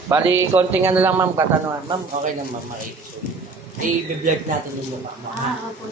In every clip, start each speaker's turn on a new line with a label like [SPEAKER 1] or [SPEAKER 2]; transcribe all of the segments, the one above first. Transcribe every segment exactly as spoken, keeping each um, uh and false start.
[SPEAKER 1] Bali, konting ano lang ma'am, katanungan. Ma'am, okay lang ma'am, makikisun. I-vlog natin yung mukha mo.
[SPEAKER 2] Ah, opo.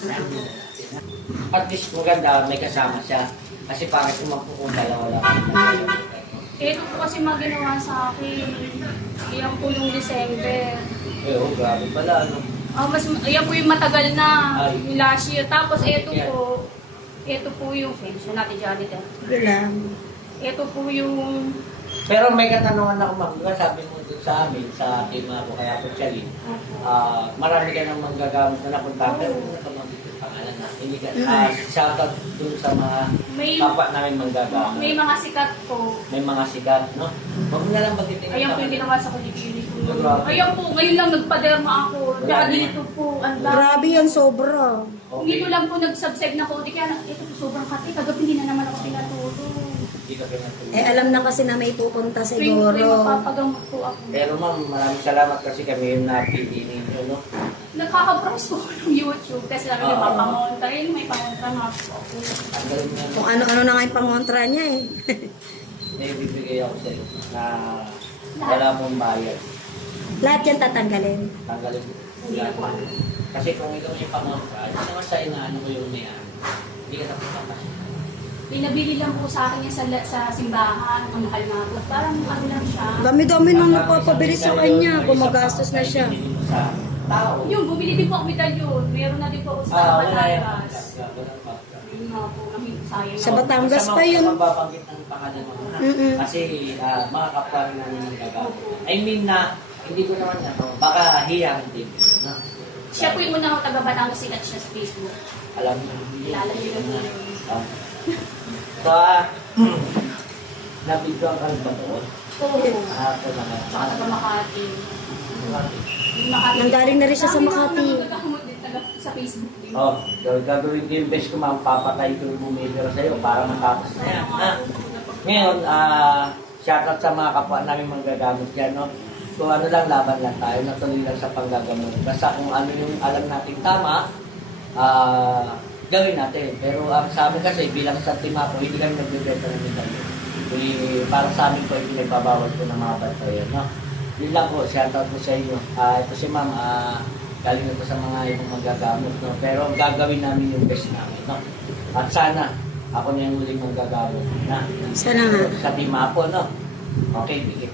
[SPEAKER 1] At least maganda, may kasama siya. Kasi pangit naman po kung dalawa lang.
[SPEAKER 2] Ito po kasi mga ginawa sa akin. Iyan po yung December.
[SPEAKER 1] Eh, oh, grabe pala, ano.
[SPEAKER 2] Ah, mas, iyan po yung matagal na.
[SPEAKER 1] Ay.
[SPEAKER 2] Yung last year. Tapos ito po, ito po yung, pension natin janitor.
[SPEAKER 3] Wala.
[SPEAKER 2] Ito po yung,
[SPEAKER 1] Pero may katanungan ako ma'am, diba sabi mo dun sa amin, sa team ako kaya po Chalin, ah marami ka nang manggagamit na napunta, pero hindi na ka mabigyan pangalan na. Hindi ka, ah, shoutout dun sa mga
[SPEAKER 2] may,
[SPEAKER 1] kapwa namin manggagamit.
[SPEAKER 2] may mga sikat po.
[SPEAKER 1] May mga sigat, no? Huwag mo na lang bagitin.
[SPEAKER 2] Ayan po yung ginawa sa kulikili ko.
[SPEAKER 1] Grabe.
[SPEAKER 2] Ayan po, ngayon lang nagpaderma ako. Kaya
[SPEAKER 1] Grabe.
[SPEAKER 2] dito po, ang dami.
[SPEAKER 3] Grabe yan, sobra.
[SPEAKER 2] Hindi ko lang po nag-subscribe na konti. Kaya ito po sobrang kati. Kagabi hindi na naman ako pinatulog.
[SPEAKER 1] Hindi ka pinatulog.
[SPEAKER 3] Eh, alam na kasi na may pupunta
[SPEAKER 2] Tuwing tuwing
[SPEAKER 3] siguro.
[SPEAKER 2] mapapagamot po ako.
[SPEAKER 1] Pero ma'am, maraming salamat kasi kami yung napili ninyo, no?
[SPEAKER 2] Nakaka-browse po ako ng YouTube. Kasi sabi niya,
[SPEAKER 1] Oo.
[SPEAKER 2] papamonta rin. May pamonta nga po ako.
[SPEAKER 1] Ang galing nga,
[SPEAKER 3] Kung ano-ano na nga yung pangontra niya eh.
[SPEAKER 1] may bibigay ako sa'yo na wala mong bayad.
[SPEAKER 3] Lahat yan tatanggalin.
[SPEAKER 1] Tanggalin mo.
[SPEAKER 2] Hindi na po ano.
[SPEAKER 1] Kasi kung ikaw yung pangontra, hindi naman sa inaano ko yung niyan. Hindi ka tapos tapos.
[SPEAKER 2] Pinabili lang po sa akin yan sa, sa simbahan. Ang mahal nga po. Parang ano lang siya.
[SPEAKER 3] Dami-dami nang napapabili sa kanya. Gumagastos na siya.
[SPEAKER 1] Sa tao.
[SPEAKER 2] Yung, bumili din po ako medalyon. Meron na din po ako sa
[SPEAKER 1] Ah, wala yan.
[SPEAKER 2] Batangas.
[SPEAKER 1] Wala pa.
[SPEAKER 2] Yun nga po. Ang sayang.
[SPEAKER 3] Sa Batangas pa yun.
[SPEAKER 1] Sa mga babanggit ng pangalan mo na.
[SPEAKER 3] Mm-mm.
[SPEAKER 1] Kasi ah, mga kapwa rin namin ang gagawin. I mean na, hindi ko naman ano, baka hiyang din. No?
[SPEAKER 2] Siya po yung unang taga-Batangas sikat siya sa Facebook.
[SPEAKER 1] Alam mo.
[SPEAKER 2] Kilala niyo na po yun.
[SPEAKER 1] Ah. So, ah, nabidyo ang kalbato.
[SPEAKER 2] Oo.
[SPEAKER 1] Ah, ito na nga.
[SPEAKER 2] Tsaka taga Makati. Yung Makati.
[SPEAKER 3] Nanggaling na rin siya sa
[SPEAKER 2] Dami
[SPEAKER 3] Makati.
[SPEAKER 2] na ako nagagamot din taga sa Facebook din.
[SPEAKER 1] Oh, so, gagawin ko yung best ko, ma'am, papatay ko yung bumibira sa'yo para matapos na yan. Ha? Ngayon, ah, shoutout sa mga kapwa namin manggagamot dyan, no? So, ano lang, laban lang tayo, natuloy lang sa panggagamot. Basta kung ano yung alam natin tama, ah, gawin natin. Pero ang sa amin kasi, bilang sa team ako, hindi kami nagbibenta ng medalyo. Eh, para sa amin po, hindi nagpabawal po ng mga batayan, no? Yun lang po, shoutout po sa inyo. Ah, ito si ma'am, ah, galing na po sa mga ibang magagamot, no? Pero gagawin namin yung best namin, no? At sana, ako na yung huling magagamot, na?
[SPEAKER 3] Sana nga.
[SPEAKER 1] Sa team ako, no? Okay, bigit.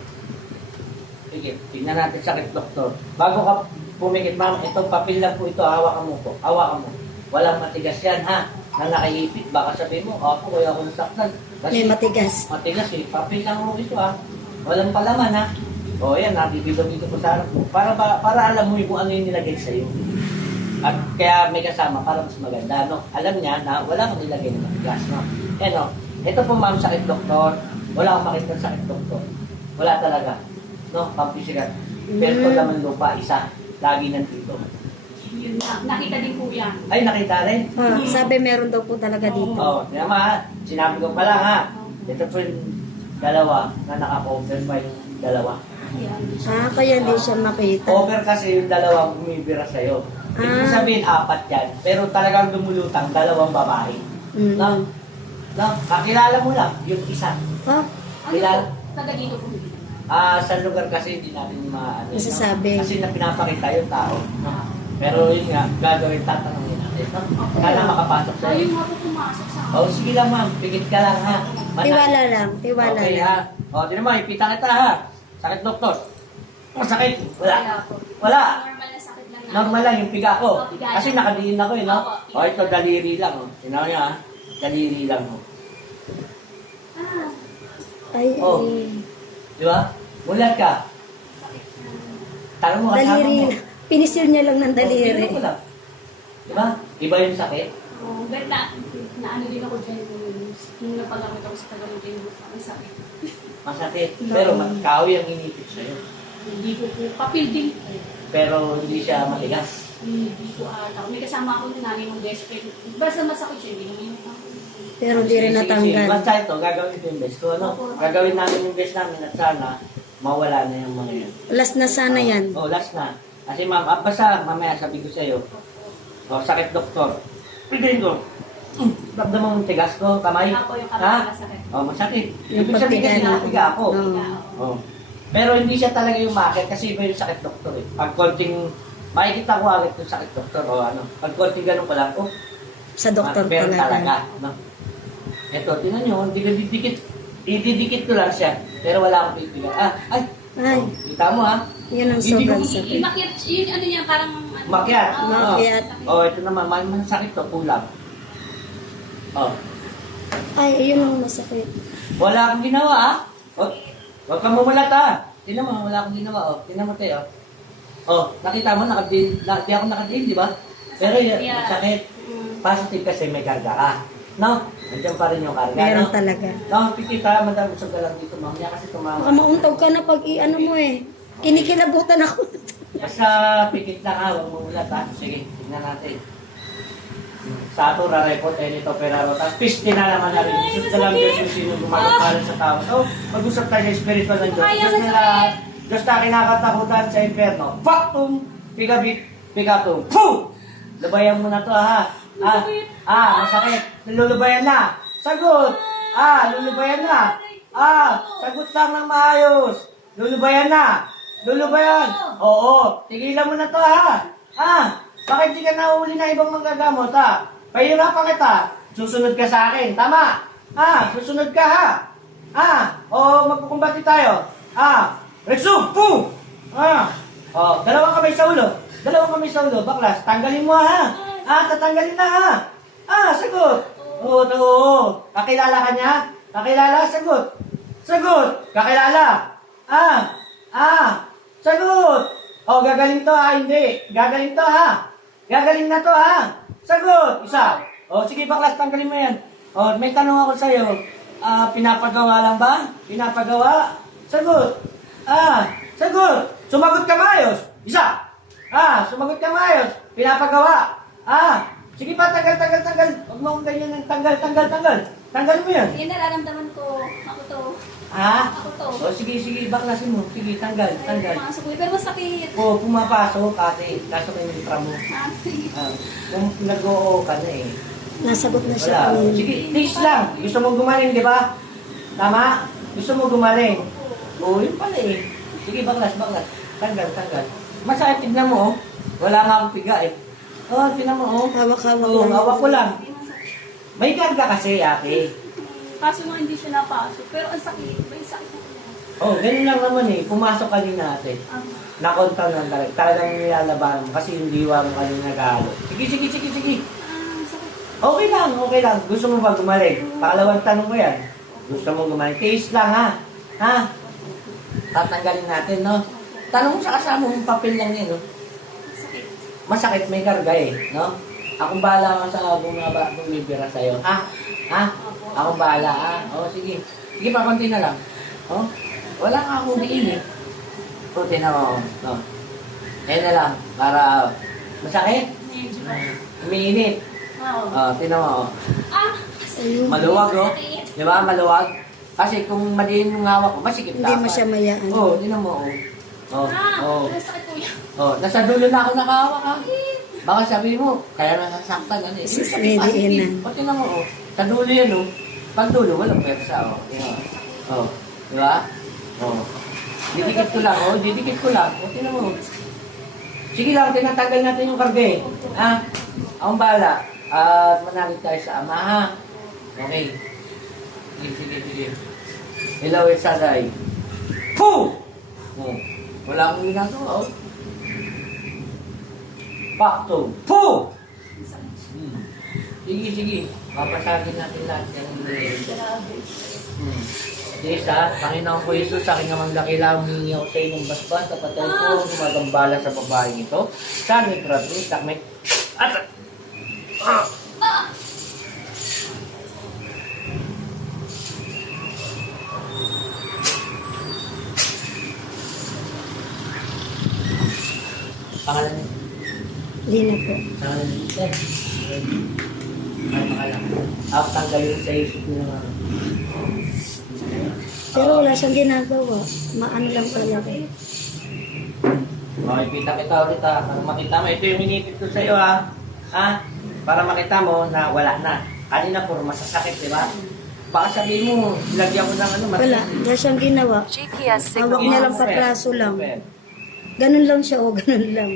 [SPEAKER 1] Bigit. Tignan natin sakit, doktor. Bago ka pumikit, ma'am, itong papel lang po ito, hawakan mo po. Hawakan mo. Walang matigas yan, ha? Na nakaipit. Baka sabihin mo, ako, kaya ako nasaktan.
[SPEAKER 3] May matigas.
[SPEAKER 1] Matigas eh. Papel lang mo ito, ha? Walang palaman, ha? O, yan, nabibigyan dito po sa harap mo. Para, ba, para alam mo kung ano yung nilagay sa'yo. At kaya may kasama para mas maganda, no? Alam niya na wala kang nilagay ng matigas, no? Eh, no? Ito po, ma'am, sakit, doktor. Wala akong makita ng sakit, doktor. Wala talaga. No? Pampisigat. Pero ito naman lupa, isa. Lagi nandito.
[SPEAKER 2] Yun na. Nakita din po yan.
[SPEAKER 1] Ay, nakita rin.
[SPEAKER 3] Ah, sabi meron daw po talaga dito.
[SPEAKER 1] Oo, oh, tama ha. Sinabi ko pala ha. Ito po yung dalawa na naka-cover pa yung dalawa.
[SPEAKER 2] Yan.
[SPEAKER 3] Ah, kaya hindi siya makita.
[SPEAKER 1] Cover kasi yung dalawa bumibira sa'yo. Ibig
[SPEAKER 3] Ah.
[SPEAKER 1] sabihin, apat yan. Pero talagang lumulutang, dalawang babae.
[SPEAKER 3] Mm.
[SPEAKER 1] No? No? Kakilala mo lang, yung isa.
[SPEAKER 3] Ha?
[SPEAKER 2] Ano
[SPEAKER 1] Kilala?
[SPEAKER 2] po? Taga dito po.
[SPEAKER 1] Ah, sa lugar kasi hindi natin maano. no?
[SPEAKER 3] Masasabi.
[SPEAKER 1] Kasi na pinapakita yung tao. No? Pero yun nga, gagawin, tatanungin natin. No? Sana makapasok sa'yo.
[SPEAKER 2] Ayun nga po pumasok sa
[SPEAKER 1] Oh, sige lang ma'am, pigit ka lang ha. Mana-
[SPEAKER 3] Tiwala lang, tiwala
[SPEAKER 1] okay,
[SPEAKER 3] lang.
[SPEAKER 1] ha. O, tinan mo, ipita kita ha. Sakit, doktor. Masakit. Wala.
[SPEAKER 2] po.
[SPEAKER 1] Wala.
[SPEAKER 2] Normal na sakit lang na.
[SPEAKER 1] Normal lang yung piga ko.
[SPEAKER 2] Oh, piga
[SPEAKER 1] Kasi
[SPEAKER 2] lang.
[SPEAKER 1] nakadiin ako eh, no?
[SPEAKER 2] Opo.
[SPEAKER 1] O, ito, daliri lang. Oh. Tinaw niya ha. Daliri lang. Oh.
[SPEAKER 2] Ah,
[SPEAKER 3] Ay,
[SPEAKER 1] Oh.
[SPEAKER 3] ay.
[SPEAKER 1] Di ba? Mulat ka.
[SPEAKER 2] sakit na.
[SPEAKER 1] Tanong mo, kasama
[SPEAKER 3] Daliri.
[SPEAKER 1] mo.
[SPEAKER 3] Pinisil niya lang ng
[SPEAKER 1] Oh,
[SPEAKER 3] daliri.
[SPEAKER 1] tingnan mo lang. Di ba? Iba yung sakit.
[SPEAKER 2] Oh, but na, na ano din ako dyan nung nung napagamit ako sa Tagalutin mo. Ang sakit.
[SPEAKER 1] Masakit. Pero ma- kahoy ang inipit sa'yo.
[SPEAKER 2] Hindi ko po. Papil din po.
[SPEAKER 1] Pero hindi siya matigas.
[SPEAKER 2] Hindi ko ata. May kasama ako na nanay ng best friend. Basta masakit siya. Hindi naman yung
[SPEAKER 3] Pero di rin
[SPEAKER 1] Sige, sige, sige.
[SPEAKER 3] natanggal.
[SPEAKER 1] Basta ito, gagawin ko yung best ko, ano? Gagawin namin yung best namin at sana mawala na yung mga yan.
[SPEAKER 3] Last na sana yan.
[SPEAKER 1] Oh, last na. Kasi ma'am, ah, basta mamaya sabi ko sa'yo, oh, sakit doktor. Piliin ko. Mm, Ramdam mo yung tigas ko, kamay.
[SPEAKER 2] Kaya po yung
[SPEAKER 1] Ha?
[SPEAKER 2] kamay masakit.
[SPEAKER 1] Oh, masakit.
[SPEAKER 3] Yung
[SPEAKER 1] Ibig sabihin kasi
[SPEAKER 3] pagpiga na.
[SPEAKER 1] napiga ako.
[SPEAKER 3] Oo.
[SPEAKER 1] Oh. Pero hindi siya talaga yung makit kasi iba yung sakit doktor eh. Pag konting, makikita ko agad yung sakit doktor o ano. Pag konting ganun pa lang, oh,
[SPEAKER 3] Sa doktor
[SPEAKER 1] meron
[SPEAKER 3] talaga.
[SPEAKER 1] talaga. No? Ito, tingnan nyo, hindi ko didikit. Ididikit ko lang siya. Pero wala akong pipiga. Ah, ay,
[SPEAKER 3] Ay,
[SPEAKER 1] oh, kita mo ha.
[SPEAKER 3] yun ang
[SPEAKER 1] Hindi
[SPEAKER 3] sobrang
[SPEAKER 1] ko-
[SPEAKER 3] sakit.
[SPEAKER 2] Yung makyat, yun ano niya, parang... ano,
[SPEAKER 1] Makyat.
[SPEAKER 2] ah,
[SPEAKER 3] Makyat.
[SPEAKER 1] Oh, ito naman, may masakit to, kulang. Oh,
[SPEAKER 3] Ay, yun ang masakit.
[SPEAKER 1] wala akong ginawa ah. Oh, huwag kang mumulat ah. Tingnan mo, wala akong ginawa oh. Tingnan mo tayo. Oh, nakita mo, nakadil, na, di ako nakadil, di ba? Pero yun,
[SPEAKER 2] Yeah.
[SPEAKER 1] sakit. Positive kasi may karga ka. No? Nandiyan pa rin yung karga,
[SPEAKER 3] Meron
[SPEAKER 1] no?
[SPEAKER 3] talaga.
[SPEAKER 1] No, pikita, madami usog ka lang dito, mamaya kasi
[SPEAKER 3] Baka
[SPEAKER 1] tumama.
[SPEAKER 3] mauntog ka na pag i-ano mo eh. Kinikilabutan ako.
[SPEAKER 1] Basta pikit lang ha, huwag mumulat ha. Sige, tingnan natin. Sa ato, ra-report ay nito peraro. Tapos piste na naman na rin. Diyos na lang Diyos yung sino gumagawa sa tao. So, mag-usap tayo sa Espiritu ng Diyos. Diyos na lahat. Diyos na kinakatakutan sa impyerno. Faktum, pigabit, pigatum. Puh! Labayan mo na to ha. Ah, ah, masakit. Nalulubayan na. Sagot. Ah, lulubayan na. Ah, sagot lang ng maayos. Lulubayan na. Lulubayan. Oo. Tigilan mo na to ha. Ah, bakit di ka nahuli na ibang manggagamot ha? Pahirapan kita. Susunod ka sa akin. Tama. Ah, susunod ka ha. Ah, o magkukumbati tayo. Ah, resume. Pum. Ah, oh, dalawang kamay sa ulo. Dalawang kamay sa ulo. Baklas, tanggalin mo ha. Ah, tatanggalin na ha. Ah, sagot. Oo, oo, oo. Kakilala ka niya? Kakilala? Sagot. Sagot. Kakilala? Ah, ah, sagot. Oh, gagaling to ha, hindi. Gagaling to ha. Gagaling na to ha. Sagot. Isa. Oh, sige baklas, tanggalin mo yan. Oh, may tanong ako sa'yo. Ah, pinapagawa lang ba? Pinapagawa? Sagot. Ah, sagot. Sumagot ka maayos. Isa. Ah, sumagot ka maayos. Pinapagawa. Ah, sige pa, tanggal, tanggal, tanggal. Huwag mo akong ganyan ng tanggal, tanggal, tanggal. Tanggal mo yan.
[SPEAKER 2] Yan nararamdaman ko. Ako to.
[SPEAKER 1] Ha?
[SPEAKER 2] Ako to.
[SPEAKER 1] O sige, sige, baklasin mo. Sige, tanggal, tanggal.
[SPEAKER 2] Mga sukoy. Pero masakit.
[SPEAKER 1] O, pumapasok, ate. Kaso may miltra mo.
[SPEAKER 2] Ah,
[SPEAKER 1] Ah, kung nag-oo ka na eh.
[SPEAKER 3] Nasagot na siya
[SPEAKER 1] Wala.
[SPEAKER 3] kanina.
[SPEAKER 1] Sige, taste lang. Gusto mo gumaling, di ba? Tama? Gusto mo gumaling. Oo, yun pala eh. Sige, baklas, baklas. Tanggal, tanggal. Masakit, tignan mo oh. Wala nga akong piga eh. Oh, tignan mo oh.
[SPEAKER 3] Hawak-hawak
[SPEAKER 1] Oo,
[SPEAKER 3] lang.
[SPEAKER 1] hawak ko lang.
[SPEAKER 2] hindi masakit.
[SPEAKER 1] May karga kasi, ate.
[SPEAKER 2] Kaso nga hindi siya napasok. Pero ang sakit. May sakit ako.
[SPEAKER 1] Oh, ganun lang naman eh. Pumasok kanina ate.
[SPEAKER 2] Ah,
[SPEAKER 1] Nakonta na talaga. Talagang nilalabanan mo kasi yung diwa mo kanina nag-aalo. Sige, sige, sige, sige.
[SPEAKER 2] ah, sakit.
[SPEAKER 1] Okay lang, okay lang. Gusto mo ba gumaling? Pangalawang tanong ko yan. Gusto mo gumaling? Taste lang ha. Ha? Tatanggalin natin, no? Tanong mo sa kasama yung papel lang yan, no?
[SPEAKER 2] Sakit.
[SPEAKER 1] Masakit, may karga eh, no? Akong bahala ka sa bumaba, bumibira sa'yo. Ha? Ha? Akong bahala, ha? O, sige. Sige pa, konti na lang. O? Wala nga akong diin eh. O, tinan mo, no? Yan na lang, para masakit.
[SPEAKER 2] Medyo.
[SPEAKER 1] Umiinit.
[SPEAKER 2] Oo.
[SPEAKER 1] O, tinan mo, o.
[SPEAKER 2] Ah!
[SPEAKER 3] Ayun.
[SPEAKER 1] Maluwag, oh.
[SPEAKER 2] Sakit.
[SPEAKER 1] Di ba? Maluwag. Kasi kung madiin yung hawak ko, masikip
[SPEAKER 3] Hindi mo siya mayaan.
[SPEAKER 1] Oo, oh, tinan mo, oh. Oh,
[SPEAKER 2] Ah!
[SPEAKER 1] oh.
[SPEAKER 2] Ang sakit po yan.
[SPEAKER 1] Oh, nasa dulo na ako nakahawak, ha? Baka sabihin mo, kaya nasasaktan, ano eh.
[SPEAKER 3] Sis,
[SPEAKER 1] Sakit,
[SPEAKER 3] ready
[SPEAKER 1] sakit.
[SPEAKER 3] na.
[SPEAKER 1] O, tinan mo, oh. Sa dulo yan, oh. Pag dulo, walang pwersa, oh. Tingnan mo. Oh, di ba? Oh. Didikit ko lang, oh. Didikit ko lang. O, tinan mo. Sige lang, tinatanggal natin yung karga, eh. Ha? Akong bahala. At manalig tayo sa ama, ha? Okay. Sige, sige, sige. Hello, Esaday. Poo! Oh. Wala akong ginagawa, oh. Pakto. Poo! Hmm. Sige, sige. Papasagin natin lahat yan.
[SPEAKER 2] Grabe.
[SPEAKER 1] Hmm. Yes, ha? Panginoon ko Jesus, sa aking amang dakila, humingi ako sa inyong basbas, sa patay ko, gumagambala sa babaeng ito. Sa aking grabe, takmay. At... Ah! Pangalan niyo?
[SPEAKER 3] Lina po.
[SPEAKER 1] Pangalan niyo? Sir? Ano pangalan? Ako tanggalin sa isip niyo ng ano.
[SPEAKER 3] Pero wala siyang ginagawa. Maano lang talaga.
[SPEAKER 1] Okay, kita kita ulit ha. Para makita mo. Ito yung minitip ko sa iyo ha. Ha? Para makita mo na wala na. Kanina puro masasakit, di ba? Baka sabihin mo, lagyan ko ng ano, mas-
[SPEAKER 3] Wala, wala siyang ginawa.
[SPEAKER 4] G P S signal
[SPEAKER 3] Hawak niya lang
[SPEAKER 4] lost.
[SPEAKER 3] patraso lang. Ganun lang siya, o ganun lang.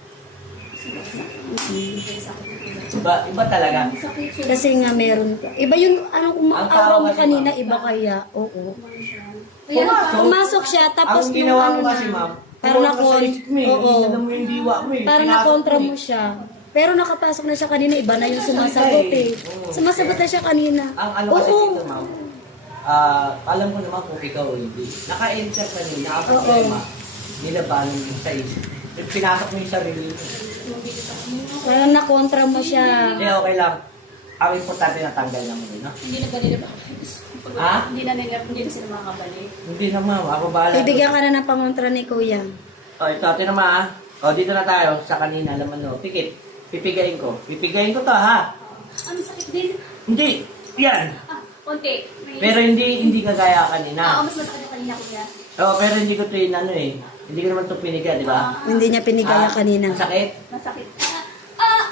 [SPEAKER 1] Iba, iba talaga.
[SPEAKER 3] Kasi nga meron ka. Iba yung, ano, kung
[SPEAKER 1] Ang
[SPEAKER 3] araw
[SPEAKER 1] tao
[SPEAKER 3] mo
[SPEAKER 1] kasi,
[SPEAKER 3] kanina,
[SPEAKER 1] ma'am.
[SPEAKER 3] iba kaya. Oo.
[SPEAKER 1] Pumasok.
[SPEAKER 3] Pumasok siya, tapos
[SPEAKER 1] Ang
[SPEAKER 3] nung
[SPEAKER 1] ginawa
[SPEAKER 3] ano
[SPEAKER 1] mo
[SPEAKER 3] na,
[SPEAKER 1] kasi, ma'am,
[SPEAKER 3] parang
[SPEAKER 1] pumunta
[SPEAKER 3] nakon,
[SPEAKER 1] sa isip mo eh.
[SPEAKER 3] oo.
[SPEAKER 1] Inanam mo yung diwa mo eh.
[SPEAKER 3] Parang
[SPEAKER 1] Pinasok
[SPEAKER 3] nakontra
[SPEAKER 1] mo
[SPEAKER 3] mo
[SPEAKER 1] eh.
[SPEAKER 3] siya. Pero nakapasok na siya kanina, iba na yung sumasagot eh.
[SPEAKER 1] Oo.
[SPEAKER 3] Sumasagot na siya kanina.
[SPEAKER 1] Ang ano kasi
[SPEAKER 3] Oo.
[SPEAKER 1] dito, ma'am, ah, alam ko naman kung ikaw o hindi. Naka-enter ka nyo, naka-problema, nilabanan mo sa isip. Pinasok mo yung sarili mo.
[SPEAKER 3] Parang nakontra mo siya.
[SPEAKER 1] Hindi, okay lang. Ang importante natanggal na mo, no?
[SPEAKER 2] Hindi na ba nila ba?
[SPEAKER 1] Ha?
[SPEAKER 2] Hindi na nila, hindi na sila makakabalik.
[SPEAKER 1] Hindi na, ma'am. Ako bahala.
[SPEAKER 3] Bibigyan ka na ng pangontra ni Kuya.
[SPEAKER 1] O, ito, ito naman, ha? O, dito na tayo sa kanina, naman, no? Pikit. Pipigayin ko. Pipigayin ko to, ha?
[SPEAKER 2] Ano sakit din?
[SPEAKER 1] Hindi. Yan.
[SPEAKER 2] Ah, konti. May-
[SPEAKER 1] Pero hindi hindi kagaya
[SPEAKER 2] Oo,
[SPEAKER 1] kanina.
[SPEAKER 2] mas masakit yung kanina kuya.
[SPEAKER 1] Oo, pero hindi ko ito yung ano eh. Hindi ko naman ito piniga, di ba?
[SPEAKER 3] Hindi niya pinigaya
[SPEAKER 1] Ah,
[SPEAKER 3] kanina.
[SPEAKER 1] Masakit?
[SPEAKER 2] Masakit. Ah!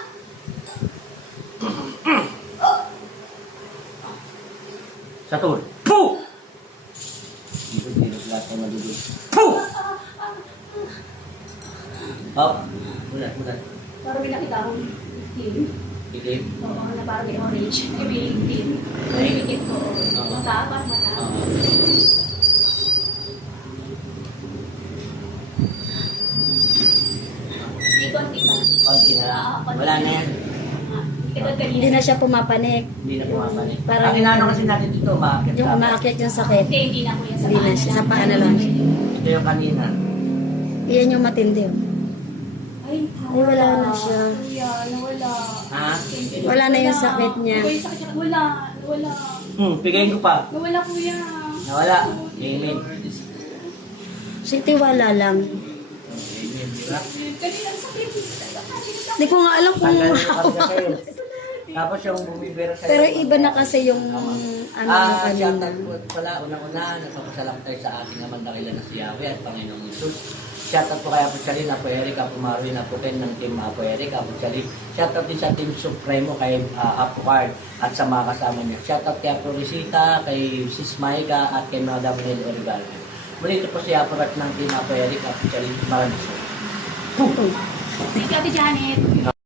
[SPEAKER 1] Sa tool. Puh! Dilog-dilog lahat ng malulog. Puh! Hop. Mulat, mulat.
[SPEAKER 2] Parang may nakita akong team.
[SPEAKER 1] Itim.
[SPEAKER 2] Oo, na parang may orange. May may team.
[SPEAKER 1] May?
[SPEAKER 2] May team ko.
[SPEAKER 1] Oo.
[SPEAKER 2] Mata, parang mata.
[SPEAKER 1] Oo.
[SPEAKER 2] Hindi konti pa.
[SPEAKER 1] Konti na lang.
[SPEAKER 2] Ah, konti.
[SPEAKER 1] Wala na yan.
[SPEAKER 2] Ah, Hindi ka kanina.
[SPEAKER 3] Hindi na siya pumapanik.
[SPEAKER 1] Hindi na pumapalik.
[SPEAKER 3] Parang-
[SPEAKER 1] Ang inaano kasi natin dito, umakit
[SPEAKER 3] Yung
[SPEAKER 1] dapat.
[SPEAKER 3] umaakyat yung sakit.
[SPEAKER 2] Hindi, hindi na kuya. Sa
[SPEAKER 3] Hindi na
[SPEAKER 2] paa
[SPEAKER 3] siya.
[SPEAKER 2] lang.
[SPEAKER 3] Sa paa na lang.
[SPEAKER 1] Ito yung kanina.
[SPEAKER 3] Iyan yung matindi. oh.
[SPEAKER 2] Ay,
[SPEAKER 3] Ay, wala na siya.
[SPEAKER 2] Kuya, nawala.
[SPEAKER 1] Ha?
[SPEAKER 3] Wala na yung sakit niya.
[SPEAKER 2] Kuya, yung sakit niya. Wala. Nawala.
[SPEAKER 1] Hmm, pigayin ko pa.
[SPEAKER 2] Nawala kuya.
[SPEAKER 1] Nawala. Amen.
[SPEAKER 3] Si tiwala lang.
[SPEAKER 1] Amen. Diba?
[SPEAKER 2] Kanina ang sakit.
[SPEAKER 3] Hindi ko nga alam kung
[SPEAKER 1] Tanggal yung karga sa'yo. Tapos yung bumibira sa'yo.
[SPEAKER 3] Pero iba na kasi yung ano yung
[SPEAKER 1] Ah,
[SPEAKER 3] kanina.
[SPEAKER 1] shoutout po pala, unang-una, nagpapasalam tayo sa ating amang dakilan na si Yahweh at Panginoong Jesus. Shoutout po kay Apo Chalin, Apo Eric, Apo Marvin, Apo Ken ng team Apo Eric, Apo Chalin. Shoutout din sa team Supremo kay ah, Apo Card at sa mga kasama niya. Shoutout kay Apo Risita, kay Sis Maika at kay Madam Nelly Origaldo. Muli ito po si Apo Rat ng team Apo Eric, Apo Chalin. Maraming salamat.
[SPEAKER 3] Oo.
[SPEAKER 2] Thank you, Ate Janet.